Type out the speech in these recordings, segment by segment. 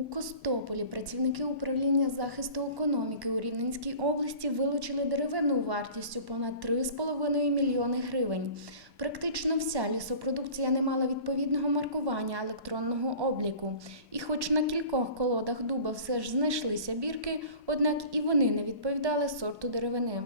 У Костополі працівники управління захисту економіки у Рівненській області вилучили деревину вартістю понад 3,5 мільйони гривень. Практично вся лісопродукція не мала відповідного маркування електронного обліку. І хоч на кількох колодах дуба все ж знайшлися бірки, однак і вони не відповідали сорту деревини.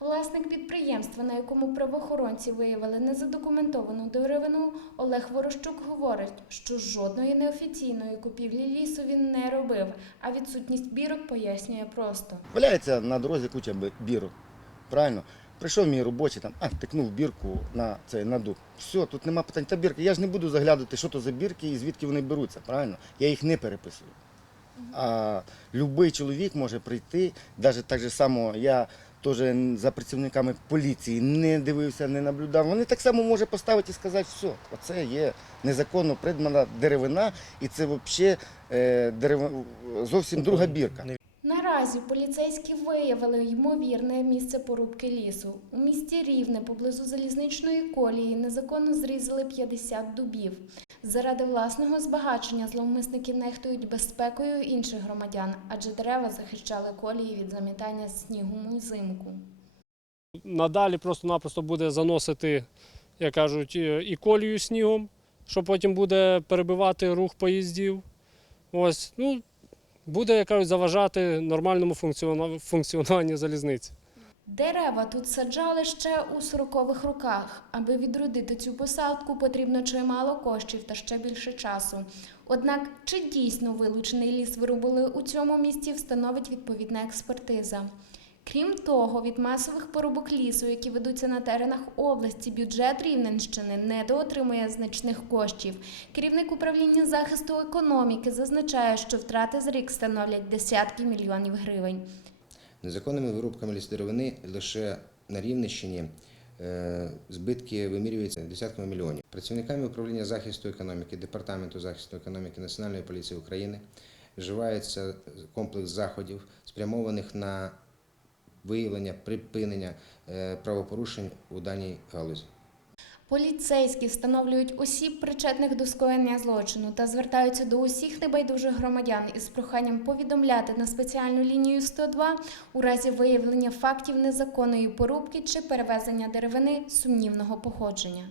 Власник підприємства, на якому правоохоронці виявили незадокументовану деревину, Олег Ворощук говорить, що жодної неофіційної купівлі лісу він не робив, а відсутність бірок пояснює просто. Валяється на дорозі куча бірок. Правильно? Прийшов мій робочий, там, а, тикнув бірку на цей на дуб. Все, тут нема питань. Та бірки. Я ж не буду заглядати, що то за бірки і звідки вони беруться. Правильно? Я їх не переписую. А будь-який чоловік може прийти, навіть так же само я теж за працівниками поліції не дивився, не наблюдав. Вони так само можуть поставити і сказати, що оце є незаконно придбана деревина, і це взагалі е, дерев... зовсім друга бірка. Наразі поліцейські виявили ймовірне місце порубки лісу. У місті Рівне поблизу залізничної колії незаконно зрізали 50 дубів. Заради власного збагачення зловмисники нехтують безпекою інших громадян, адже дерева захищали колії від замітання снігу взимку. Надалі просто-напросто буде заносити, як кажуть, е, і колію снігом, що потім буде перебивати рух поїздів. Ось, ну, буде, як кажуть, заважати нормальному функціонуванню залізниці. Дерева тут саджали ще у 40-х роках. Аби відродити цю посадку, потрібно чимало коштів та ще більше часу. Однак, чи дійсно вилучений ліс вирубили у цьому місці, встановить відповідна експертиза. Крім того, від масових порубок лісу, які ведуться на теренах області, бюджет Рівненщини недоотримує значних коштів. Керівник управління захисту економіки зазначає, що втрати за рік становлять десятки мільйонів гривень. Незаконними вирубками лісодеревини лише на Рівненщині е, збитки вимірюються десятками мільйонів. Працівниками управління захисту економіки, Департаменту захисту економіки Національної поліції України вживається комплекс заходів, спрямованих на виявлення, припинення е, правопорушень у даній галузі. Поліцейські встановлюють осіб, причетних до скоєння злочину, та звертаються до усіх небайдужих громадян із проханням повідомляти на спеціальну лінію 102 у разі виявлення фактів незаконної порубки чи перевезення деревини сумнівного походження.